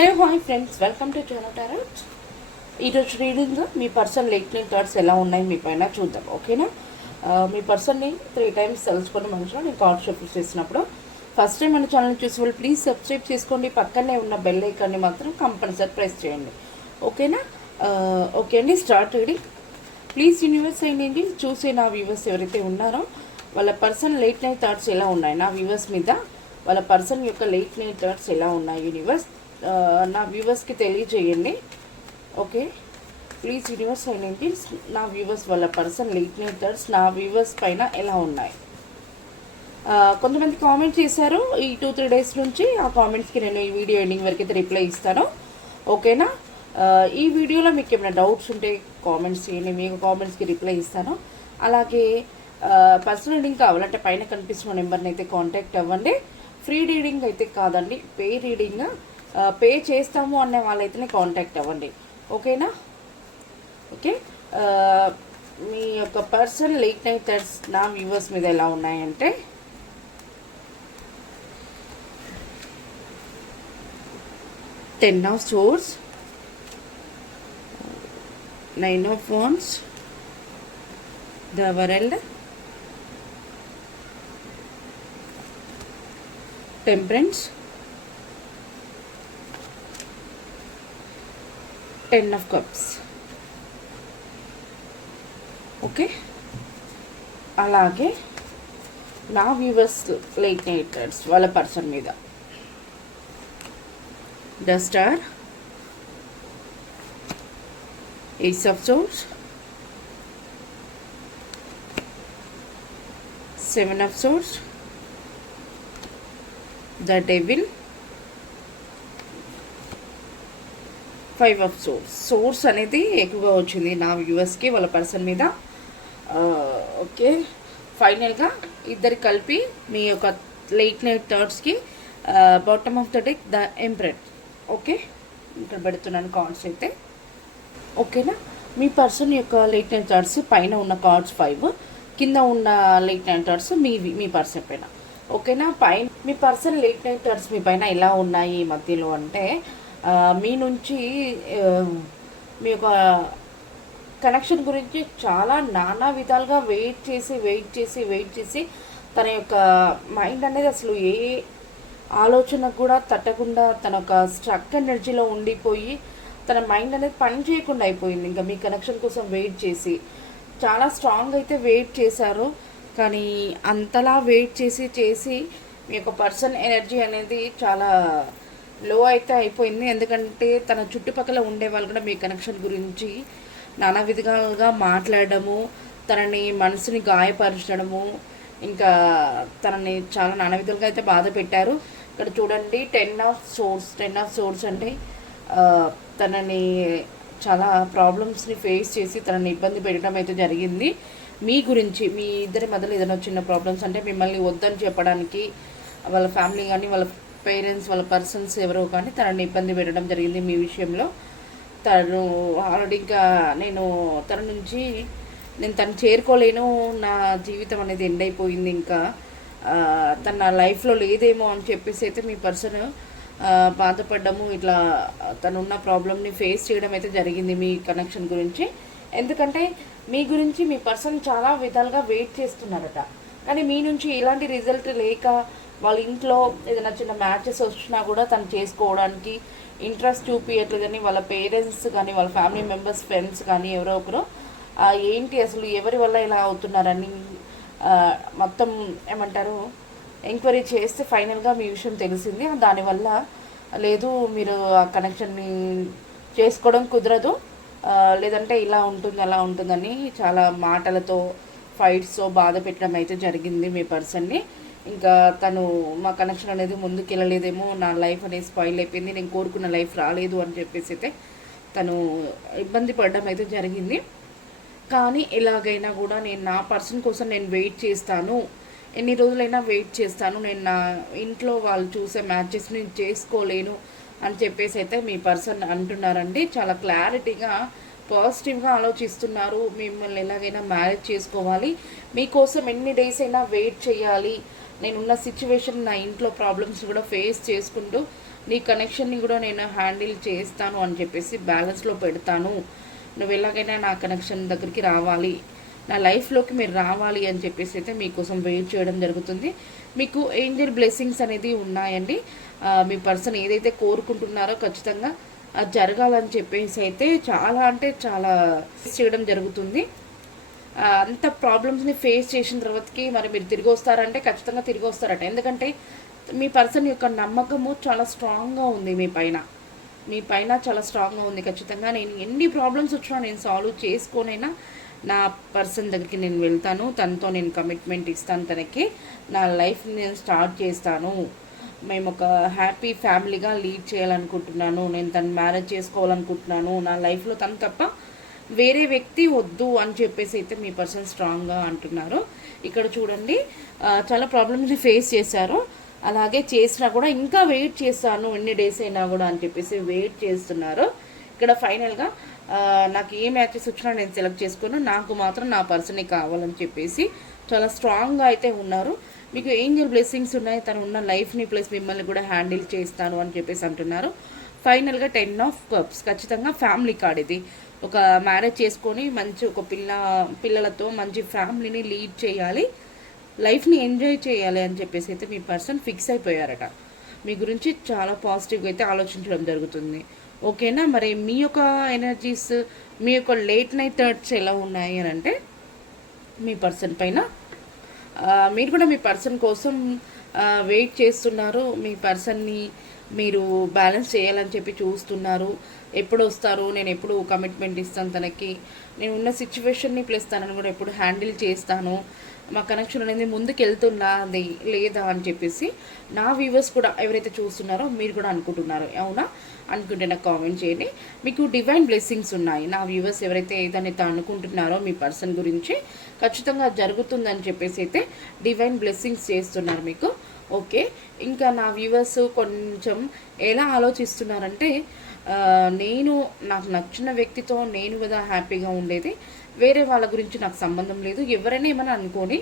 Hello hi friends, welcome to Jaano tarot. ఈరోజు reading మీ person late night thoughts ఎలా ఉన్నాయి మీ పైన చూద్దాం, ఓకేనా? మీ పర్సన్ని 3 times తెలుసుకొని మనసులో నేను కార్డ్ షఫుల్ చేసినప్పుడు ఫస్ట్ టైం మన ఛానల్ చూసి వాళ్ళు ప్లీజ్ సబ్స్క్రైబ్ చేసుకోండి. పక్కనే ఉన్న బెల్ ఐకాన్ని మాత్రం కంపల్సరీ ప్రెస్ చేయండి, ఓకేనా? ఓకే అండి, స్టార్ట్ రీడింగ్. ప్లీజ్ యూనివర్స్ అయ్యండి చూసే నా వ్యూవర్స్ ఎవరైతే ఉన్నారో వాళ్ళ పర్సన్ లేట్ నైట్ థాట్స్ ఎలా ఉన్నాయి, నా వ్యూవర్స్ మీద వాళ్ళ పర్సన్ యొక్క లేట్ నైట్ థాట్స్ ఎలా ఉన్నాయి యూనివర్స్ నా వ్యూవర్స్కి తెలియజేయండి, ఓకే? ప్లీజ్ యూనివర్స్ అయినండి నా వ్యూవర్స్ వాళ్ళ పర్సన్ లేట్ నైట్ థాట్స్ నా వ్యూవర్స్ పైన ఎలా ఉన్నాయి. కొంతమంది కామెంట్ చేశారు ఈ 2-3 days నుంచి. ఆ కామెంట్స్కి నేను ఈ వీడియో ఎండింగ్ వరకు అయితే రిప్లై ఇస్తాను, ఓకేనా? ఈ వీడియోలో మీకు ఏమైనా డౌట్స్ ఉంటే కామెంట్స్ చేయండి, మీకు కామెంట్స్కి రిప్లై ఇస్తాను. అలాగే పర్సనల్ రీడింగ్ కావాలంటే పైన కనిపిస్తున్న నెంబర్ని అయితే కాంటాక్ట్ అవ్వండి. ఫ్రీ రీడింగ్ అయితే కాదండి, పే రీడింగ్. పే చేస్తాము అనే వాళ్ళైతేనే కాంటాక్ట్ అవ్వండి, ఓకేనా? ఓకే, మీ యొక్క పర్సన్ లేట్ నైట్ థాట్స్ నా వ్యూవర్స్ మీద ఎలా ఉన్నాయంటే, Ten of Swords, 9 of Wands, the World, Temperance, 10 of Cups, okay? అలాగే నా వ్యూవర్స్ లేట్ నైట్ థాట్స్ వాళ్ళ పర్సన్ మీద the star, Ace of Swords, 7 of Swords, the Devil, 5 of Swords. Source అనేది ఎక్కువగా వచ్చింది నా వ్యూవర్స్కి వాళ్ళ పర్సన్ మీద, ఓకే? ఫైనల్గా ఇద్దరు కలిపి మీ యొక్క లేట్ నైట్ థాట్స్కి bottom of the deck the emperor, okay? ఇక్కడ పెడుతున్నాను కార్డ్స్ అయితే, ఓకేనా? మీ పర్సన్ యొక్క లేట్ నైట్ థాట్స్ పైన ఉన్న కార్డ్స్ 5, కింద ఉన్న లేట్ నైట్ థాట్స్ మీ పర్సన్ పైన, ఓకేనా? పైన మీ పర్సన్ లేట్ నైట్ థాట్స్ మీ పైన ఎలా ఉన్నాయి ఈ మధ్యలో అంటే, మీ నుంచి మీ యొక్క కనెక్షన్ గురించి చాలా నానా విధాలుగా వెయిట్ చేసి తన యొక్క మైండ్ అనేది అసలు ఏ ఆలోచనకు కూడా తట్టకుండా తన ఒక స్ట్రక్ ఎనర్జీలో ఉండిపోయి తన మైండ్ అనేది పని చేయకుండా అయిపోయింది. ఇంకా మీ కనెక్షన్ కోసం వెయిట్ చేసి చాలా స్ట్రాంగ్ అయితే వెయిట్ చేశారు, కానీ అంతలా వెయిట్ చేసి మీ యొక్క పర్సన్ ఎనర్జీ అనేది చాలా లో అయితే అయిపోయింది. ఎందుకంటే తన చుట్టుపక్కల ఉండే వాళ్ళు కూడా మీ కనెక్షన్ గురించి నానా విధాలుగా మాట్లాడము, తనని మనసుని గాయపరచడము, ఇంకా తనని చాలా నానా విధాలుగా అయితే బాధ పెట్టారు. ఇక్కడ చూడండి 10 of Swords అంటే తనని చాలా ప్రాబ్లమ్స్ని ఫేస్ చేసి తనని ఇబ్బంది పెట్టడం అయితే జరిగింది. మీ గురించి మీ ఇద్దరి మధ్యలో ఏదైనా చిన్న ప్రాబ్లమ్స్ అంటే మిమ్మల్ని వద్దని చెప్పడానికి వాళ్ళ ఫ్యామిలీ కానీ వాళ్ళ పేరెంట్స్ వాళ్ళ పర్సన్స్ ఎవరో కానీ తనని ఇబ్బంది పెట్టడం జరిగింది మీ విషయంలో. తను ఆల్రెడీ ఇంకా తను చేరుకోలేను, నా జీవితం అనేది ఎండ్ అయిపోయింది, ఇంకా తన లైఫ్లో లేదేమో అని చెప్పేసి అయితే మీ పర్సన్ బాధపడ్డము, ఇట్లా తనున్న ప్రాబ్లమ్ని ఫేస్ చేయడం అయితే జరిగింది మీ కనెక్షన్ గురించి. ఎందుకంటే మీ గురించి మీ పర్సన్ చాలా విధాలుగా వెయిట్ చేస్తున్నారట, కానీ మీ నుంచి ఎలాంటి రిజల్ట్ లేక వాళ్ళ ఇంట్లో ఏదైనా చిన్న మ్యాచెస్ వచ్చినా కూడా తను చేసుకోవడానికి ఇంట్రెస్ట్ చూపించట్లేదని వాళ్ళ పేరెంట్స్ కానీ వాళ్ళ ఫ్యామిలీ మెంబర్స్ ఫ్రెండ్స్ కానీ ఎవరో ఒకరు ఏంటి అసలు ఎవరి వల్ల ఇలా అవుతున్నారని మొత్తం ఏమంటారు ఎంక్వైరీ చేస్తే ఫైనల్గా మీ విషయం తెలిసింది. దానివల్ల లేదు మీరు ఆ కనెక్షన్ని చేసుకోవడం కుదరదు, లేదంటే ఇలా ఉంటుంది అలా ఉంటుందని చాలా మాటలతో ఫైట్స్తో బాధ పెట్టడం అయితే జరిగింది మీ పర్సన్ని. ఇంకా తను మా కనెక్షన్ అనేది ముందుకు వెళ్ళలేదేమో, నా లైఫ్ అనేది స్పాయిల్ అయిపోయింది, నేను కోరుకున్న లైఫ్ రాలేదు అని చెప్పేసి అయితే తను ఇబ్బంది పడడం అయితే జరిగింది. కానీ ఎలాగైనా కూడా నేను నా పర్సన్ కోసం నేను వెయిట్ చేస్తాను, ఎన్ని రోజులైనా వెయిట్ చేస్తాను, నేను నా ఇంట్లో వాళ్ళు చూసే మ్యాచెస్ని చేసుకోలేను అని చెప్పేసి అయితే మీ పర్సన్ అంటున్నారండి. చాలా క్లారిటీగా పాజిటివ్గా ఆలోచిస్తున్నారు, మిమ్మల్ని ఎలాగైనా మ్యారేజ్ చేసుకోవాలి, మీకోసం ఎన్ని డేస్ అయినా వెయిట్ చేయాలి, నేనున్న సిచ్యువేషన్ నా ఇంట్లో ప్రాబ్లమ్స్ కూడా ఫేస్ చేసుకుంటూ నీ కనెక్షన్ని కూడా నేను హ్యాండిల్ చేస్తాను అని చెప్పేసి బ్యాలెన్స్లో పెడతాను. నువ్వు ఎలాగైనా నా కనెక్షన్ దగ్గరికి రావాలి, నా లైఫ్లోకి మీరు రావాలి అని చెప్పేసి అయితే మీకోసం వెయిట్ చేయడం జరుగుతుంది. మీకు ఏంజల్ బ్లెస్సింగ్స్ అనేది ఉన్నాయండి. మీ పర్సన్ ఏదైతే కోరుకుంటున్నారో ఖచ్చితంగా అది జరగాలని చెప్పేసి అయితే చాలా అంటే చాలా చేయడం జరుగుతుంది. అంత ప్రాబ్లమ్స్ని ఫేస్ చేసిన తర్వాతకి మరి మీరు తిరిగి వస్తారంటే ఖచ్చితంగా తిరిగి వస్తారట. ఎందుకంటే మీ పర్సన్ యొక్క నమ్మకము చాలా స్ట్రాంగ్గా ఉంది మీ పైన చాలా స్ట్రాంగ్గా ఉంది. ఖచ్చితంగా నేను ఎన్ని ప్రాబ్లమ్స్ వచ్చినా నేను సాల్వ్ చేసుకోనైనా నా పర్సన్ దగ్గరికి నేను వెళ్తాను, తనతో నేను కమిట్మెంట్ ఇస్తాను, తనకి నా లైఫ్ని నేను స్టార్ట్ చేస్తాను, మేము ఒక హ్యాపీ ఫ్యామిలీగా లీడ్ చేయాలనుకుంటున్నాను, నేను తను మ్యారేజ్ చేసుకోవాలనుకుంటున్నాను, నా లైఫ్లో తను తప్ప వేరే వ్యక్తి వద్దు అని చెప్పేసి అయితే మీ పర్సన్ స్ట్రాంగ్గా అంటున్నారు. ఇక్కడ చూడండి, చాలా ప్రాబ్లమ్స్ని ఫేస్ చేశారు. అలాగే చేసినా కూడా ఇంకా వెయిట్ చేస్తాను ఎన్ని డేస్ అయినా కూడా అని చెప్పేసి వెయిట్ చేస్తున్నారు. ఇక్కడ ఫైనల్గా నాకు ఏ మ్యాచెస్ వచ్చినా నేను సెలెక్ట్ చేసుకుని నాకు మాత్రం నా పర్సనే కావాలని చెప్పేసి చాలా స్ట్రాంగ్గా అయితే ఉన్నారు. మీకు ఏంజల్ బ్లెస్సింగ్స్ ఉన్నాయి, తను ఉన్న లైఫ్ని ప్లస్ మిమ్మల్ని కూడా హ్యాండిల్ చేస్తాను అని చెప్పేసి అంటున్నారు. ఫైనల్గా 10 ఆఫ్ కప్స్ ఖచ్చితంగా ఫ్యామిలీ కార్డ్. ఇది ఒక మ్యారేజ్ చేసుకొని మంచి ఒక పిల్లలతో మంచి ఫ్యామిలీని లీడ్ చేయాలి, లైఫ్ని ఎంజాయ్ చేయాలి అని చెప్పేసి అయితే మీ పర్సన్ ఫిక్స్ అయిపోయారట. మీ గురించి చాలా పాజిటివ్గా అయితే ఆలోచించడం జరుగుతుంది. ఓకేనా? మరి మీ యొక్క ఎనర్జీస్, మీ యొక్క లేట్ నైట్ థాట్స్ ఎలా ఉన్నాయి అని అంటే మీ పర్సన్ పైన మీరు కూడా మీ పర్సన్ కోసం వెయిట్ చేస్తున్నారు. మీ పర్సన్ని మీరు బ్యాలెన్స్ చేయాలని చెప్పి చూస్తున్నారు. ఎప్పుడు వస్తారు, నేను ఎప్పుడు కమిట్మెంట్ ఇస్తాను తనకి, నేను ఉన్న సిచ్యువేషన్ని ప్లస్ తనని కూడా ఎప్పుడు హ్యాండిల్ చేస్తాను, మా కనెక్షన్ అనేది ముందుకు వెళ్తున్నది లేదా అని చెప్పేసి నా వ్యూవర్స్ కూడా ఎవరైతే చూస్తున్నారో మీరు కూడా అనుకుంటున్నారు. అవునా? అనుకుంటే నాకు కామెంట్ చేయండి. మీకు డివైన్ బ్లెస్సింగ్స్ ఉన్నాయి. నా వ్యూవర్స్ ఎవరైతే ఏదైనా అనుకుంటున్నారో మీ పర్సన్ గురించి ఖచ్చితంగా జరుగుతుందని చెప్పేసి అయితే డివైన్ బ్లెస్సింగ్స్ చేస్తున్నారు మీకు. ఓకే, ఇంకా నా వ్యూవర్స్ కొంచెం ఎలా ఆలోచిస్తున్నారంటే, నేను నాకు నచ్చిన వ్యక్తితో నేను కదా హ్యాపీగా ఉండేది, వేరే వాళ్ళ గురించి నాకు సంబంధం లేదు, ఎవరైనా ఏమైనా అనుకోని,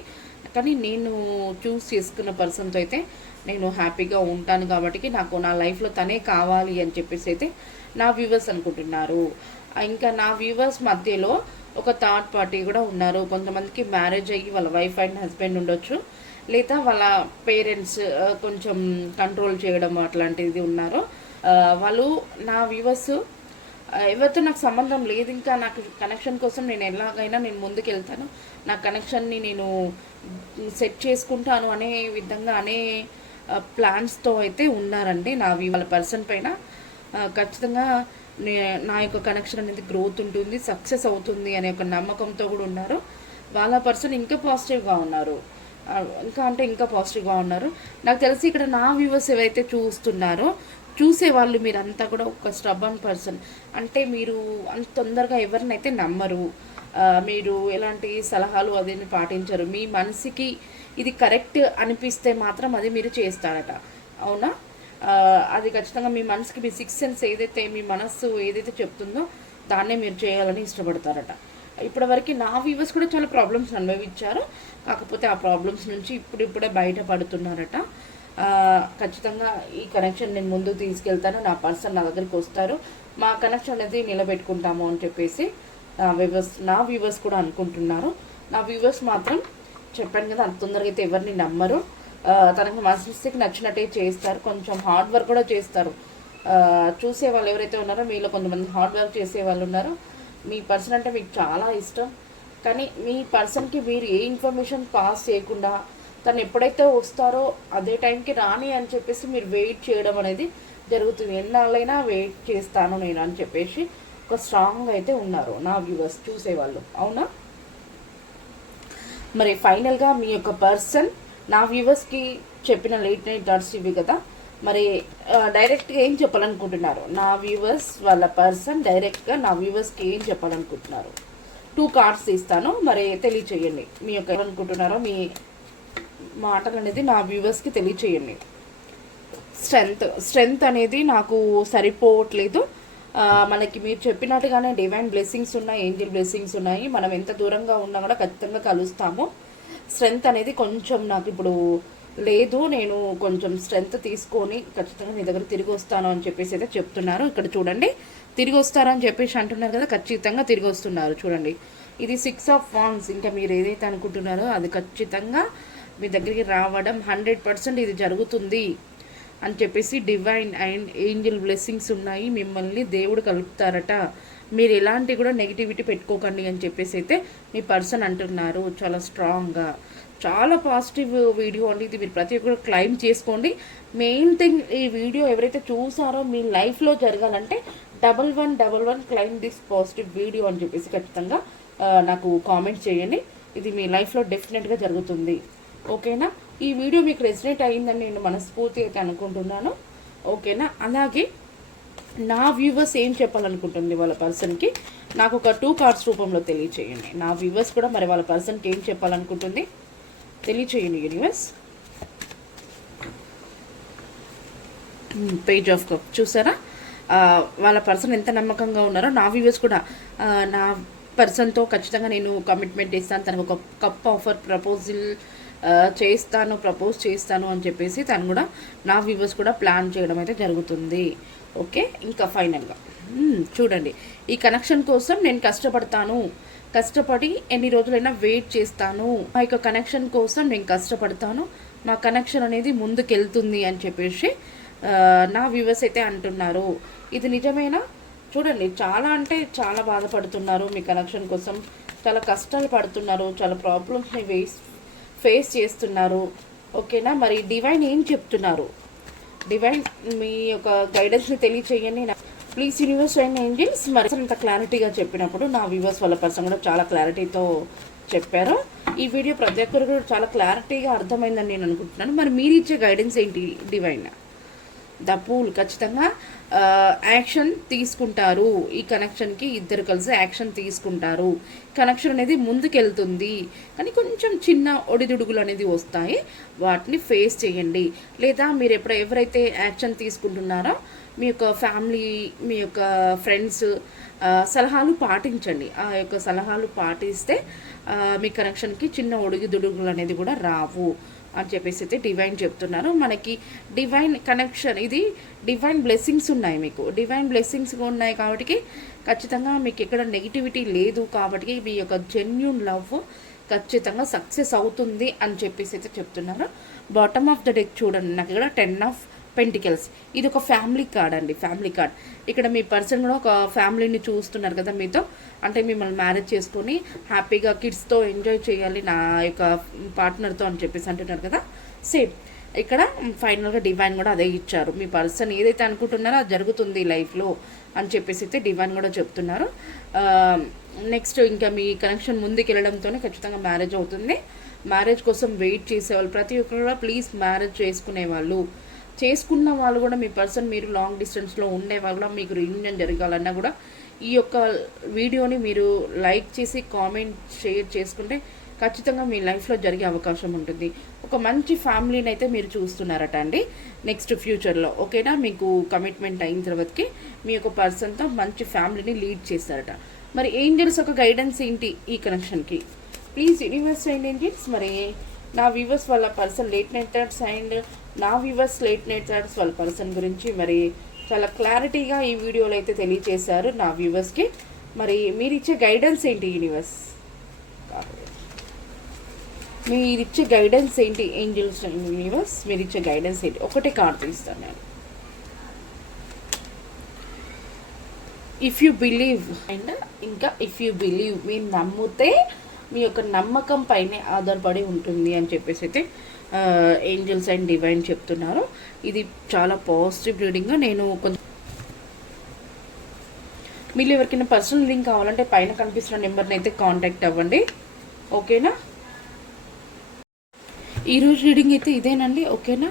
కానీ నేను చూస్ చేసుకున్న పర్సన్తో అయితే నేను హ్యాపీగా ఉంటాను కాబట్టి నాకు నా లైఫ్లో తనే కావాలి అని చెప్పేసి అయితే నా వ్యూవర్స్ అనుకుంటున్నారు. ఇంకా నా వ్యూవర్స్ మధ్యలో ఒక థర్డ్ పార్టీ కూడా ఉన్నారు. కొంతమందికి మ్యారేజ్ అయ్యి వాళ్ళ వైఫ్ అండ్ హస్బెండ్ ఉండొచ్చు, లేదా వాళ్ళ పేరెంట్స్ కొంచెం కంట్రోల్ చేయడం అట్లాంటిది ఉన్నారు. వాళ్ళు నా వ్యూవర్స్ ఎవరితో నాకు సంబంధం లేదు, ఇంకా నాకు కనెక్షన్ కోసం నేను ఎలాగైనా నేను ముందుకు వెళ్తాను, నా కనెక్షన్ని నేను సెట్ చేసుకుంటాను అనే విధంగా అనే ప్లాన్స్తో అయితే ఉన్నారండి. నా వాళ్ళ పర్సన్ పైన ఖచ్చితంగా నా యొక్క కనెక్షన్ అనేది గ్రోత్ ఉంటుంది, సక్సెస్ అవుతుంది అనే ఒక నమ్మకంతో కూడా ఉన్నారు. వాళ్ళ పర్సన్ ఇంకా పాజిటివ్గా ఉన్నారు, ఇంకా పాజిటివ్గా ఉన్నారు. నాకు తెలిసి ఇక్కడ నా వ్యూవర్స్ ఎవరైతే చూస్తున్నారో చూసేవాళ్ళు మీరంతా కూడా ఒక స్టబన్ పర్సన్, అంటే మీరు అంత తొందరగా ఎవరినైతే నమ్మరు, మీరు ఎలాంటి సలహాలు అదేమి పాటించరు. మీ మనసుకి ఇది కరెక్ట్ అనిపిస్తే మాత్రం అది మీరు చేస్తారట. అవునా? అది ఖచ్చితంగా మీ మనసుకి మీ సిక్స్ సెన్స్ ఏదైతే మీ మనస్సు ఏదైతే చెప్తుందో దాన్నే మీరు చేయాలని ఇష్టపడతారట. ఇప్పటివరకు నా వ్యూవర్స్ కూడా చాలా ప్రాబ్లమ్స్ అనుభవించారు, కాకపోతే ఆ ప్రాబ్లమ్స్ నుంచి ఇప్పుడిప్పుడే బయటపడుతున్నారట. ఖచ్చితంగా ఈ కనెక్షన్ నేను ముందుకు తీసుకెళ్తాను, నా పర్సన్ నా దగ్గరికి వస్తారు, మా కనెక్షన్ అనేది నిలబెట్టుకుంటాము అని చెప్పేసి నా వ్యూవర్స్ కూడా అనుకుంటున్నారు. నా వ్యూవర్స్ మాత్రం చెప్పాను కదా, అంత తొందరగా అయితే ఎవరిని నమ్మరు, తనకు మనసుకి నచ్చినట్టే చేస్తారు, కొంచెం హార్డ్ వర్క్ కూడా చేస్తారు. చూసే వాళ్ళు ఎవరైతే ఉన్నారో మీలో కొంతమంది హార్డ్ వర్క్ చేసే వాళ్ళు ఉన్నారు. మీ పర్సన్ అంటే మీకు చాలా ఇష్టం, కానీ మీ పర్సన్కి మీరు ఏ ఇన్ఫర్మేషన్ పాస్ చేయకుండా తను ఎప్పుడైతే వస్తారో అదే టైంకి రాని అని చెప్పేసి మీరు వెయిట్ చేయడం అనేది జరుగుతుంది. ఎన్నాళ్ళైనా వెయిట్ చేస్తాను నేను అని చెప్పేసి ఒక స్ట్రాంగ్ అయితే ఉన్నారు నా వ్యూవర్స్ చూసేవాళ్ళు. అవునా? మరి ఫైనల్గా మీ యొక్క పర్సన్ నా వ్యూవర్స్కి చెప్పిన లేట్ నైట్ థాట్స్ ఇవి కదా, మరి డైరెక్ట్గా ఏం చెప్పాలనుకుంటున్నారు నా వ్యూవర్స్? వాళ్ళ పర్సన్ డైరెక్ట్గా నా వ్యూవర్స్కి ఏం చెప్పాలనుకుంటున్నారు? 2 కార్డ్స్ ఇస్తాను, మరి తెలియచేయండి మీ యొక్క ఏమనుకుంటున్నారో, మీ మాటలు అనేది నా వ్యూవర్స్కి తెలియచేయండి. స్ట్రెంగ్త్ అనేది నాకు సరిపోవట్లేదు, మనకి మీరు చెప్పినట్టుగానే డివైన్ బ్లెస్సింగ్స్ ఉన్నాయి, ఏంజల్ బ్లెస్సింగ్స్ ఉన్నాయి, మనం ఎంత దూరంగా ఉన్నా కూడా ఖచ్చితంగా కలుస్తాము. స్ట్రెంగ్త్ అనేది కొంచెం నాకు ఇప్పుడు లేదు నేను కొంచెం స్ట్రెంత్ తీసుకొని ఖచ్చితంగా నీ దగ్గర తిరిగి వస్తాను అని చెప్పేసి అయితే చెప్తున్నారు. ఇక్కడ చూడండి, తిరిగి వస్తారని చెప్పేసి అంటున్నారు కదా, ఖచ్చితంగా తిరిగి వస్తున్నారు. చూడండి, ఇది 6 ఆఫ్ వాండ్స్. ఇంకా మీరు ఏదైతే అనుకుంటున్నారో అది ఖచ్చితంగా మీ దగ్గరికి రావడం 100% ఇది జరుగుతుంది అని చెప్పేసి డివైన్ అండ్ ఏంజల్ బ్లెస్సింగ్స్ ఉన్నాయి. మిమ్మల్ని దేవుడు కలుపుతారట. మీరు ఎలాంటి కూడా నెగిటివిటీ పెట్టుకోకండి అని చెప్పేసి అయితే మీ పర్సన్ అంటున్నారు. చాలా స్ట్రాంగ్గా, చాలా పాజిటివ్ వీడియో అండి ఇది. మీరు ప్రతి ఒక్కరు క్లైమ్ చేసుకోండి. మెయిన్ థింగ్, ఈ వీడియో ఎవరైతే చూసారో మీ లైఫ్లో జరగాలంటే 1111 క్లైమ్ దిస్ పాజిటివ్ వీడియో అని చెప్పేసి ఖచ్చితంగా నాకు కామెంట్ చేయండి. ఇది మీ లైఫ్లో డెఫినెట్గా జరుగుతుంది. ఓకేనా? ఈ వీడియో మీకు రెసినేట్ అయ్యిందని నేను మనస్ఫూర్తి అయితే అనుకుంటున్నాను. ఓకేనా? అలాగే నా వ్యూవర్స్ ఏం చెప్పాలనుకుంటుంది వాళ్ళ పర్సన్కి నాకు ఒక 2 కార్డ్స్ రూపంలో తెలియచేయండి. నా వ్యూవర్స్ కూడా మరి వాళ్ళ పర్సన్కి ఏం చెప్పాలనుకుంటుంది తెలియచేయండి యూనివర్స్. పేజ్ ఆఫ్ కప్ చూసారా? వాళ్ళ పర్సన్ ఎంత నమ్మకంగా ఉన్నారో నా వ్యూవర్స్ కూడా నా పర్సన్తో ఖచ్చితంగా నేను కమిట్మెంట్ ఇస్తాను, తనకు ఒక కప్ ఆఫర్ ప్రపోజ్ చేస్తాను అని చెప్పేసి తను కూడా నా వ్యూవర్స్ కూడా ప్లాన్ చేయడం అయితే జరుగుతుంది. ఓకే, ఇంకా ఫైనల్గా చూడండి, ఈ కనెక్షన్ కోసం నేను కష్టపడి ఎన్ని రోజులైనా వెయిట్ చేస్తాను. ఆ యొక్క కనెక్షన్ కోసం నేను కష్టపడతాను, మా కనెక్షన్ అనేది ముందుకెళ్తుంది అని చెప్పేసి నా వ్యూవర్స్ అయితే అంటున్నారు. ఇది నిజమేనా? చూడండి, చాలా అంటే చాలా బాధపడుతున్నారు మీ కనెక్షన్ కోసం, చాలా కష్టాలు పడుతున్నారు, చాలా ప్రాబ్లమ్స్ని ఫేస్ చేస్తున్నారు. ఓకేనా? మరి డివైన్ ఏం చెప్తున్నారు? డివైన్ మీ యొక్క గైడెన్స్ని తెలియచేయండి ప్లీజ్ యూనివర్స్ అండ్ ఏంజల్స్. మరి అంత క్లారిటీగా చెప్పినప్పుడు నా వ్యూవర్స్ వాళ్ళ పర్సన్ కూడా చాలా క్లారిటీతో చెప్పారు. ఈ వీడియో ప్రతి ఒక్కరు కూడా చాలా క్లారిటీగా అర్థమైందని నేను అనుకుంటున్నాను. మరి మీరు ఇచ్చే గైడెన్స్ ఏంటి డివైన్? ద పూల్ ఖచ్చితంగా యాక్షన్ తీసుకుంటారు. ఈ కనెక్షన్కి ఇద్దరు కలిసి యాక్షన్ తీసుకుంటారు. కనెక్షన్ అనేది ముందుకెళ్తుంది, కానీ కొంచెం చిన్న ఒడిదుడుగులు అనేది వస్తాయి, వాటిని ఫేస్ చేయండి. లేదా మీరు ఎవరైతే యాక్షన్ తీసుకుంటున్నారో మీ యొక్క ఫ్యామిలీ, మీ యొక్క ఫ్రెండ్స్ సలహాలు పాటించండి. ఆ యొక్క సలహాలు పాటిస్తే మీ కనెక్షన్కి చిన్న ఒడిదుడుగులు అనేది కూడా రావు అని చెప్పేసి అయితే డివైన్ చెప్తున్నారు. మనకి డివైన్ కనెక్షన్, ఇది డివైన్ బ్లెస్సింగ్స్ ఉన్నాయి, మీకు డివైన్ బ్లెస్సింగ్స్ ఉన్నాయి కాబట్టి ఖచ్చితంగా మీకు ఎక్కడ నెగిటివిటీ లేదు కాబట్టి మీ యొక్క జెన్యూన్ లవ్ ఖచ్చితంగా సక్సెస్ అవుతుంది అని చెప్పేసి అయితే చెప్తున్నారు. బాటమ్ ఆఫ్ ద డెక్ చూడండి, నాకు ఇక్కడ 10 ఆఫ్ పెంటికల్స్. ఇది ఒక ఫ్యామిలీ కార్డ్ అండి, ఫ్యామిలీ కార్డ్. ఇక్కడ మీ పర్సన్ కూడా ఒక ఫ్యామిలీని చూస్తున్నారు కదా మీతో, అంటే మిమ్మల్ని మ్యారేజ్ చేసుకొని హ్యాపీగా కిడ్స్తో ఎంజాయ్ చేయాలి నా యొక్క పార్ట్నర్తో అని చెప్పేసి అంటున్నారు కదా. సేమ్ ఇక్కడ ఫైనల్గా డివైన్ కూడా అదే ఇచ్చారు. మీ పర్సన్ ఏదైతే అనుకుంటున్నారో అది జరుగుతుంది లైఫ్లో అని చెప్పేసి అయితే డివైన్ కూడా చెప్తున్నారు. నెక్స్ట్ ఇంకా మీ కనెక్షన్ ముందుకు వెళ్ళడంతోనే ఖచ్చితంగా మ్యారేజ్ అవుతుంది. మ్యారేజ్ కోసం వెయిట్ చేసేవాళ్ళు ప్రతి ఒక్కరు కూడా ప్లీజ్ మ్యారేజ్ చేసుకున్న వాళ్ళు కూడా మీ పర్సన్, మీరు లాంగ్ డిస్టెన్స్లో ఉండే వాళ్ళు కూడా మీకు రీయూనియన్ జరగాలన్నా కూడా ఈ యొక్క వీడియోని మీరు లైక్ చేసి కామెంట్ షేర్ చేసుకుంటే ఖచ్చితంగా మీ లైఫ్లో జరిగే అవకాశం ఉంటుంది. ఒక మంచి ఫ్యామిలీని అయితే మీరు చూస్తున్నారట అండి నెక్స్ట్ ఫ్యూచర్లో. ఓకేనా? మీకు కమిట్మెంట్ అయిన తర్వాతకి మీ యొక్క పర్సన్తో మంచి ఫ్యామిలీని లీడ్ చేస్తారట. మరి ఏంజల్స్ ఒక గైడెన్స్ ఏంటి ఈ కనెక్షన్కి? Please universe and angels. మరి నా వ్యూవర్స్ వాళ్ళ person late night thoughts and నా వ్యూవర్స్ లేట్ నైట్ థాట్స్ వాళ్ళ పర్సన్ గురించి మరి చాలా క్లారిటీగా ఈ వీడియోలో అయితే తెలియజేశారు నా వ్యూవర్స్కి. మరి మీరు ఇచ్చే గైడెన్స్ ఏంటి యూనివర్స్? మీరు ఇచ్చే గైడెన్స్ ఏంటి ఏంజల్స్ యూనివర్స్? మీరు ఇచ్చే గైడెన్స్ ఏంటి? ఒకటే కార్డు తీస్తాను నేను. ఇఫ్ యూ బిలీవ్ అండ్ ఇంకా ఇఫ్ యూ బిలీవ్, మీరు నమ్మితే మీ యొక్క నమ్మకం పైనే ఆధారపడి ఉంటుంది అని చెప్పేసి అయితే ఏంజల్స్ అండ్ డివైన్ చెప్తున్నారు. ఇది చాలా పాజిటివ్ రీడింగ్. నేను మీరు ఎవరికైనా పర్సనల్ లింక్ కావాలంటే పైన కనిపిస్తున్న నెంబర్ని అయితే కాంటాక్ట్ అవ్వండి. ఓకేనా? ఈరోజు రీడింగ్ అయితే ఇదేనండి. ఓకేనా?